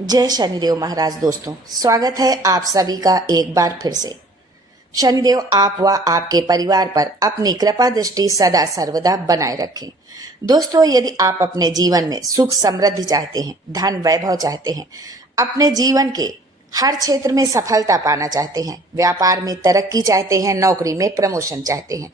जय शनिदेव महाराज। दोस्तों, स्वागत है आप सभी का एक बार फिर से। शनिदेव आप व आपके परिवार पर अपनी कृपा दृष्टि सदा सर्वदा बनाए रखें। दोस्तों, यदि आप अपने जीवन में सुख समृद्धि चाहते हैं, धन वैभव चाहते हैं, अपने जीवन के हर क्षेत्र में सफलता पाना चाहते हैं, व्यापार में तरक्की चाहते हैं, नौकरी में प्रमोशन चाहते हैं,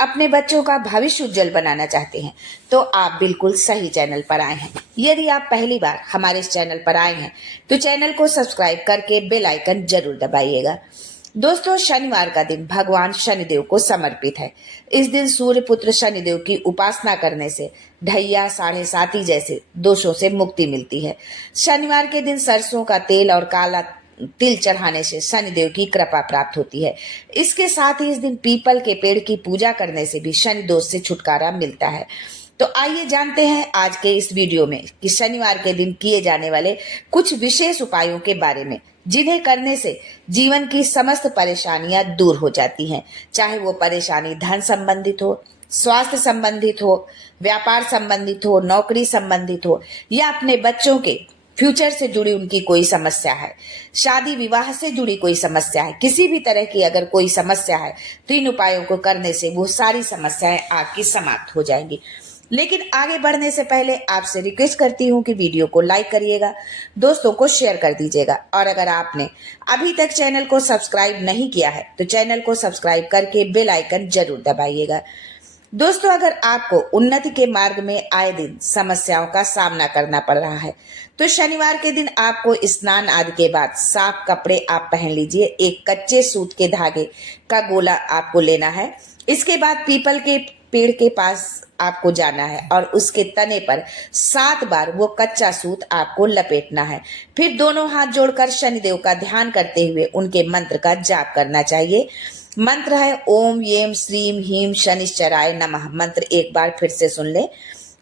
अपने बच्चों का भविष्य उज्जवल बनाना चाहते हैं, तो आप बिल्कुल सही चैनल पर आए हैं। यदि आप पहली बार हमारे इस चैनल पर आए हैं तो चैनल को सब्सक्राइब करके बेल आइकन जरूर दबाइएगा। दोस्तों, शनिवार का दिन भगवान शनिदेव को समर्पित है। इस दिन सूर्य पुत्र शनिदेव की उपासना करने से ढैया, साढ़े साती जैसे दोषों से मुक्ति मिलती है। शनिवार के दिन सरसों का तेल और काला तिल चढ़ाने से शनिदेव की कृपा प्राप्त होती है। इसके साथ ही इस दिन पीपल के पेड़ की पूजा करने से भी शनि दोष से छुटकारा मिलता है। तो आइए जानते हैं आज के इस वीडियो में कि शनिवार के दिन किए जाने वाले कुछ विशेष उपायों के बारे में, जिन्हें करने से जीवन की समस्त परेशानियां दूर हो जाती हैं। चाहे वो परेशानी धन संबंधित हो, स्वास्थ्य संबंधित हो, व्यापार संबंधित हो, नौकरी संबंधित हो, या अपने बच्चों के फ्यूचर से जुड़ी उनकी कोई समस्या है, शादी विवाह से जुड़ी कोई समस्या है, किसी भी तरह की अगर कोई समस्या है तो इन उपायों को करने से वो सारी समस्याएं आपकी समाप्त हो जाएंगी। लेकिन आगे बढ़ने से पहले आपसे रिक्वेस्ट करती हूँ कि वीडियो को लाइक करिएगा, दोस्तों को शेयर कर दीजिएगा, और अगर आपने अभी तक चैनल को सब्सक्राइब नहीं किया है तो चैनल को सब्सक्राइब करके बेल आइकन जरूर दबाइएगा। दोस्तों, अगर आपको उन्नति के मार्ग में आए दिन समस्याओं का सामना करना पड़ रहा है तो शनिवार के दिन आपको स्नान आदि के बाद साफ कपड़े आप पहन लीजिए। एक कच्चे सूत के धागे का गोला आपको लेना है। इसके बाद पीपल के पेड़ के पास आपको जाना है और उसके तने पर 7 बार वो कच्चा सूत आपको लपेटना है। फिर दोनों हाथ जोड़कर शनिदेव का ध्यान करते हुए उनके मंत्र का जाप करना चाहिए। मंत्र है ओम येम श्रीम हीम शनिश्चराय नमः। मंत्र एक बार फिर से सुन ले,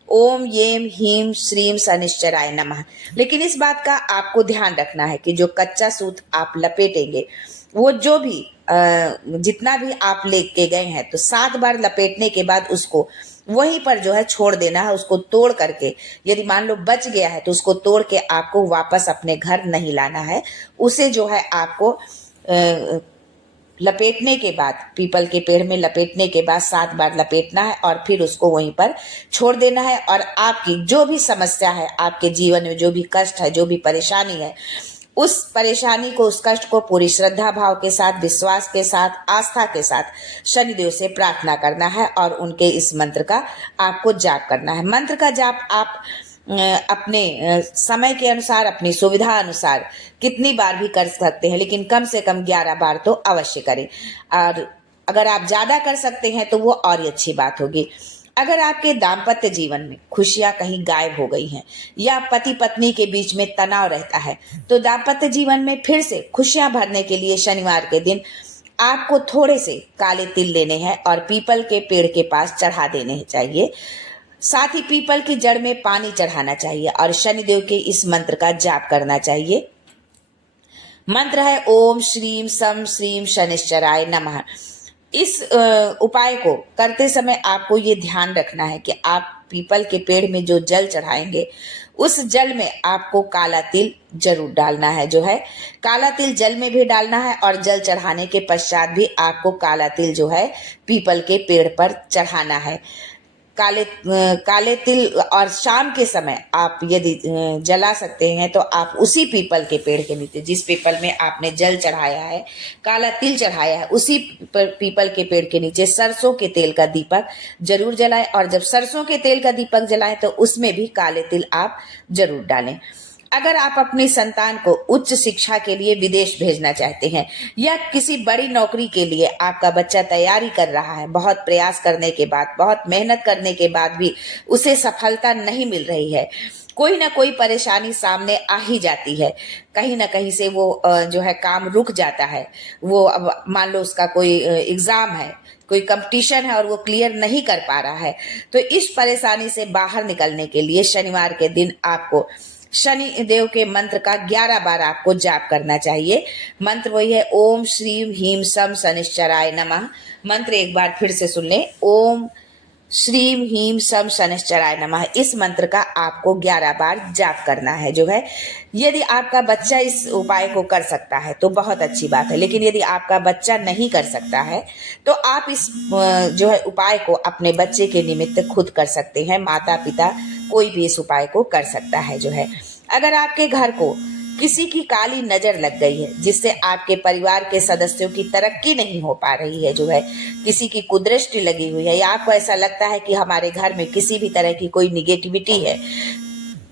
ओम येम हीम श्रीम शनिश्चराय नमः। लेकिन इस बात का आपको ध्यान रखना है कि जो कच्चा सूत आप लपेटेंगे वो जो भी जितना भी आप लेके गए हैं तो 7 बार लपेटने के बाद उसको वहीं पर जो है छोड़ देना है। उसको तोड़ करके, यदि मान लो बच गया है तो उसको तोड़ के आपको वापस अपने घर नहीं लाना है। उसे जो है आपको लपेटने के बाद, पीपल के पेड़ में लपेटने के बाद 7 बार लपेटना है और फिर उसको वहीं पर छोड़ देना है। और आपकी जो भी समस्या है, आपके जीवन में जो भी कष्ट है, जो भी परेशानी है, उस परेशानी को, उस कष्ट को पूरी श्रद्धा भाव के साथ, विश्वास के साथ, आस्था के साथ शनिदेव से प्रार्थना करना है और उनके इस मंत्र का आपको जाप करना है। मंत्र का जाप आप अपने समय के अनुसार, अपनी सुविधा अनुसार कितनी बार भी कर सकते हैं, लेकिन कम से कम 11 बार तो अवश्य करें। और अगर आप ज्यादा कर सकते हैं तो वो और ही अच्छी बात होगी। अगर आपके दाम्पत्य जीवन में खुशियां कहीं गायब हो गई हैं या पति पत्नी के बीच में तनाव रहता है तो दाम्पत्य जीवन में फिर से खुशियां भरने के लिए शनिवार के दिन आपको थोड़े से काले तिल लेने हैं और पीपल के पेड़ के पास चढ़ा देने चाहिए। साथ ही पीपल की जड़ में पानी चढ़ाना चाहिए और शनिदेव के इस मंत्र का जाप करना चाहिए। मंत्र है ओम श्रीम सम श्रीम शनिश्चराय नमः। इस उपाय को करते समय आपको ये ध्यान रखना है कि आप पीपल के पेड़ में जो जल चढ़ाएंगे उस जल में आपको काला तिल जरूर डालना है। जो है काला तिल जल में भी डालना है और जल चढ़ाने के पश्चात भी आपको काला तिल जो है पीपल के पेड़ पर चढ़ाना है। काले तिल, और शाम के समय आप यदि जला सकते हैं तो आप उसी पीपल के पेड़ के नीचे, जिस पीपल में आपने जल चढ़ाया है, काला तिल चढ़ाया है, उसी पीपल के पेड़ के नीचे सरसों के तेल का दीपक जरूर जलाएं। और जब सरसों के तेल का दीपक जलाएं तो उसमें भी काले तिल आप जरूर डालें। अगर आप अपनी संतान को उच्च शिक्षा के लिए विदेश भेजना चाहते हैं या किसी बड़ी नौकरी के लिए आपका बच्चा तैयारी कर रहा है, बहुत प्रयास करने के बाद, बहुत मेहनत करने के बाद भी उसे सफलता नहीं मिल रही है, कोई ना कोई परेशानी सामने आ ही जाती है, कहीं ना कहीं से वो जो है काम रुक जाता है, वो अब मान लो उसका कोई एग्जाम है, कोई कंपटीशन है और वो क्लियर नहीं कर पा रहा है, तो इस परेशानी से बाहर निकलने के लिए शनिवार के दिन आपको शनि देव के मंत्र का 11 बार आपको जाप करना चाहिए। मंत्र वही है ओम श्रीम हीम सम शनिश्चराय नमः। मंत्र एक बार फिर से सुन लें, ओम श्रीम हीम सम शनिश्चराय नमः, इस मंत्र का आपको 11 बार जाप करना है जो है। यदि आपका बच्चा इस उपाय को कर सकता है तो बहुत अच्छी बात है, लेकिन यदि आपका बच्चा नहीं कर सकता है तो आप इस जो है उपाय को अपने बच्चे के निमित्त खुद कर सकते हैं। माता पिता कोई भी इस उपाय को कर सकता है जो है। अगर आपके घर को किसी की काली नजर लग गई है जिससे आपके परिवार के सदस्यों की तरक्की नहीं हो पा रही है जो है, किसी की कुदृष्टि लगी हुई है, या आपको ऐसा लगता है कि हमारे घर में किसी भी तरह की कोई निगेटिविटी है,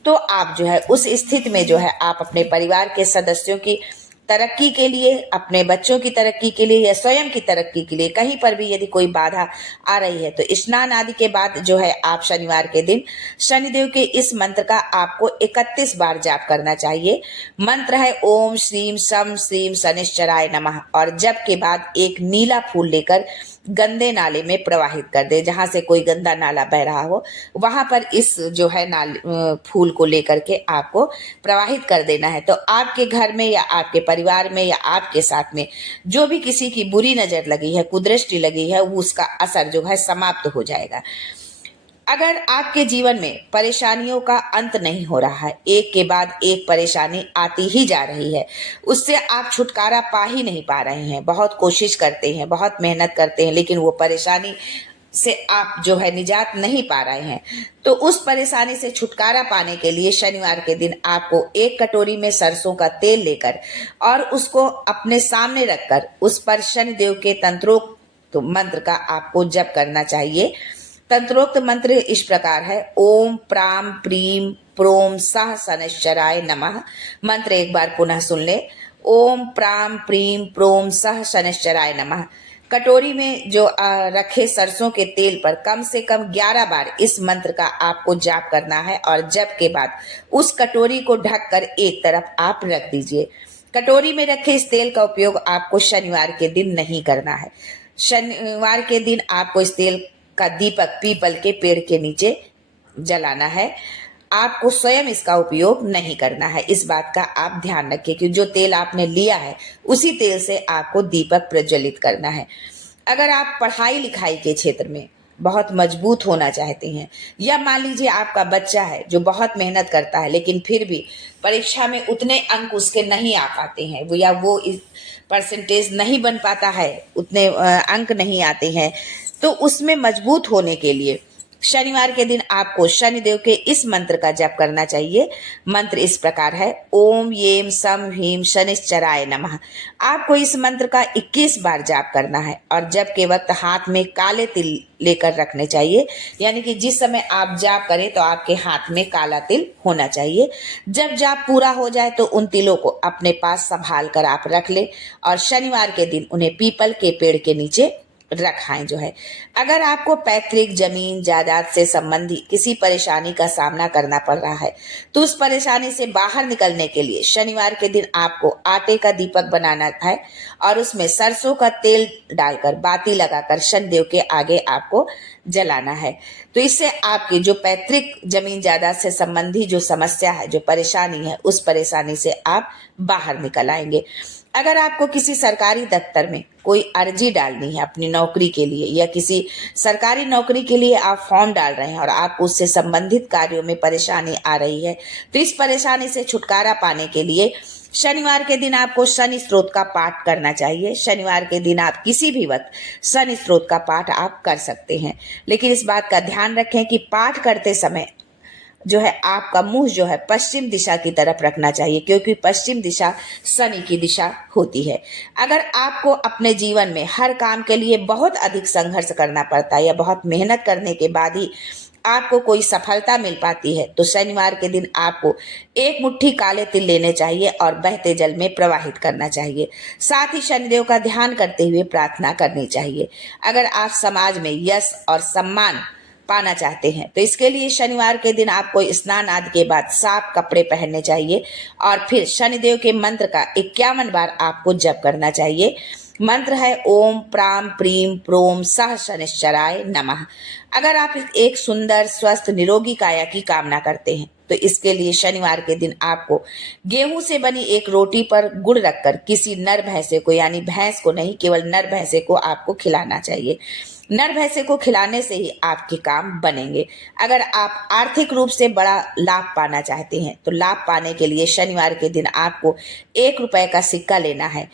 तो आप जो है उस स्थिति में जो है आप अपने परिवार के सदस्यों की तरक्की के लिए, अपने बच्चों की तरक्की के लिए या स्वयं की तरक्की के लिए कहीं पर भी यदि कोई बाधा आ रही है तो स्नान आदि के बाद जो है आप शनिवार के दिन शनिदेव के इस मंत्र का आपको 31 बार जाप करना चाहिए। मंत्र है ओम श्रीम सम श्रीम शनिश्चराय नमः, और जप के बाद एक नीला फूल लेकर गंदे नाले में प्रवाहित कर दे। जहां से कोई गंदा नाला बह रहा हो वहां पर इस जो है फूल को लेकर के आपको प्रवाहित कर देना है। तो आपके घर में या आपके परिवार में या आपके साथ में जो भी किसी की बुरी नजर लगी है, कुदृष्टि लगी है, वो उसका असर जो है समाप्त हो जाएगा। अगर आपके जीवन में परेशानियों का अंत नहीं हो रहा है, एक के बाद एक परेशानी आती ही जा रही है, उससे आप छुटकारा पा ही नहीं पा रहे हैं, बहुत कोशिश करते हैं, बहुत मेहनत करते हैं, लेकिन वो परेशानी से आप जो है निजात नहीं पा रहे हैं, तो उस परेशानी से छुटकारा पाने के लिए शनिवार के दिन आपको एक कटोरी में सरसों का तेल लेकर और उसको अपने सामने रखकर उस पर शनिदेव के तंत्रोक्त मंत्र का आपको जप करना चाहिए। तंत्रोक्त मंत्र इस प्रकार है, ओम प्राम प्रीम प्रोम सह शनिश्चराय नमः। मंत्र एक बार पुनः सुन ले, ओम प्राम प्रीम प्रोम सह शनिश्चराय नमः। कटोरी में जो रखे सरसों के तेल पर कम से कम 11 बार इस मंत्र का आपको जाप करना है, और जप के बाद उस कटोरी को ढककर एक तरफ आप रख दीजिए। कटोरी में रखे इस तेल का उपयोग आपको शनिवार के दिन नहीं करना है। शनिवार के दिन आपको इस तेल का दीपक पीपल के पेड़ के नीचे जलाना है, आपको स्वयं इसका उपयोग नहीं करना है। इस बात का आप ध्यान रखिए कि जो तेल आपने लिया है उसी तेल से आपको दीपक प्रज्वलित करना है। अगर आप पढ़ाई लिखाई के क्षेत्र में बहुत मजबूत होना चाहते हैं, या मान लीजिए आपका बच्चा है जो बहुत मेहनत करता है लेकिन फिर भी परीक्षा में उतने अंक उसके नहीं आ पाते हैं, या वो परसेंटेज नहीं बन पाता है, उतने अंक नहीं आते हैं, तो उसमें मजबूत होने के लिए शनिवार के दिन आपको शनिदेव के इस मंत्र का जप करना चाहिए। मंत्र इस प्रकार है, ओम येम सम ह्रीम शनिश्चराय नमः। आपको इस मंत्र का 21 बार जाप करना है, और जप के वक्त हाथ में काले तिल लेकर रखने चाहिए, यानी कि जिस समय आप जाप करें तो आपके हाथ में काला तिल होना चाहिए। जब जाप पूरा हो जाए तो उन तिलों को अपने पास संभाल कर आप रख ले, और शनिवार के दिन उन्हें पीपल के पेड़ के नीचे रखाएं जो है। अगर आपको पैतृक जमीन जायदाद से संबंधी किसी परेशानी का सामना करना पड़ रहा है तो उस परेशानी से बाहर निकलने के लिए शनिवार के दिन आपको आटे का दीपक बनाना है, और उसमें सरसों का तेल डालकर बाती लगाकर शनिदेव के आगे आपको जलाना है। तो इससे आपकी जो पैतृक जमीन जायदाद से संबंधी जो समस्या है, जो परेशानी है, उस परेशानी से आप बाहर निकल आएंगे। अगर आपको किसी सरकारी दफ्तर में कोई अर्जी डालनी है अपनी नौकरी के लिए, या किसी सरकारी नौकरी के लिए आप फॉर्म डाल रहे हैं और आपको उससे संबंधित कार्यों में परेशानी आ रही है, तो इस परेशानी से छुटकारा पाने के लिए शनिवार के दिन आपको शनि स्त्रोत का पाठ करना चाहिए। शनिवार के दिन आप किसी भी वक्त शनि स्त्रोत का पाठ आप कर सकते हैं, लेकिन इस बात का ध्यान रखें कि पाठ करते समय जो है आपका मुंह जो है पश्चिम दिशा की तरफ रखना चाहिए, क्योंकि पश्चिम दिशा शनि की दिशा होती है। अगर आपको अपने जीवन में हर काम के लिए बहुत अधिक संघर्ष करना पड़ता है, या बहुत मेहनत करने के बाद ही आपको कोई सफलता मिल पाती है, तो शनिवार के दिन आपको एक मुट्ठी काले तिल लेने चाहिए और बहते जल में प्रवाहित करना चाहिए। साथ ही शनिदेव का ध्यान करते हुए प्रार्थना करनी चाहिए। अगर आप समाज में यश और सम्मान पाना चाहते हैं तो इसके लिए शनिवार के दिन आपको स्नान आदि के बाद साफ कपड़े पहनने चाहिए, और फिर शनिदेव के मंत्र का 51 बार आपको जप करना चाहिए। मंत्र है ओम प्राम प्रीम प्रोम सह शनिश्चराय नमः। अगर आप एक सुंदर स्वस्थ निरोगी काया की कामना करते हैं तो इसके लिए शनिवार के दिन आपको गेहूं से बनी एक रोटी पर गुड़ रखकर किसी नर भैंसे को, यानी भैंस को नहीं, केवल नर भैंसे को आपको खिलाना चाहिए। नर भैंसे को खिलाने से ही आपके काम बनेंगे। अगर आप आर्थिक रूप से बड़ा लाभ पाना चाहते हैं तो लाभ पाने के लिए शनिवार के दिन आपको 1 रुपए का सिक्का लेना है।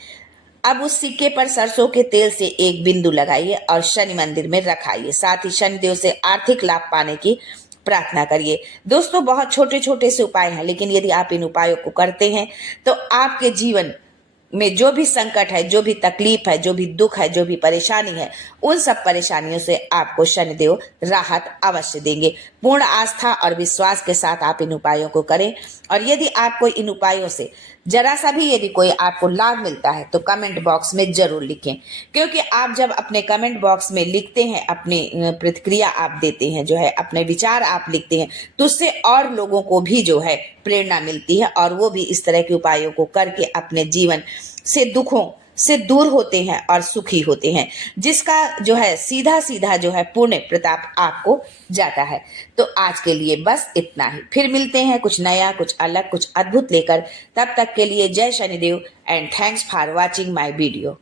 अब उस सिक्के पर सरसों के तेल से एक बिंदु लगाइए और शनि मंदिर में रखाइए। साथ ही शनिदेव से आर्थिक लाभ पाने की प्रार्थना करिए। दोस्तों, बहुत छोटे छोटे से उपाय हैं, लेकिन यदि आप इन उपायों को करते हैं तो आपके जीवन में जो भी संकट है, जो भी तकलीफ है, जो भी दुख है, जो भी परेशानी है, उन सब परेशानियों से आपको शनिदेव राहत अवश्य देंगे। पूर्ण आस्था और विश्वास के साथ आप इन उपायों को करें। और यदि आपको इन उपायों से जरा सा भी यदि कोई आपको लाभ मिलता है तो कमेंट बॉक्स में जरूर लिखें, क्योंकि आप जब अपने कमेंट बॉक्स में लिखते हैं, अपनी प्रतिक्रिया आप देते हैं, जो है अपने विचार आप लिखते हैं, तो उससे और लोगों को भी जो है प्रेरणा मिलती है और वो भी इस तरह के उपायों को करके अपने जीवन से दुखों से दूर होते हैं और सुखी होते हैं, जिसका जो है सीधा सीधा जो है पुण्य प्रताप आपको जाता है। तो आज के लिए बस इतना ही। फिर मिलते हैं कुछ नया, कुछ अलग, कुछ अद्भुत लेकर। तब तक के लिए जय Shanidev and thanks for watching my video.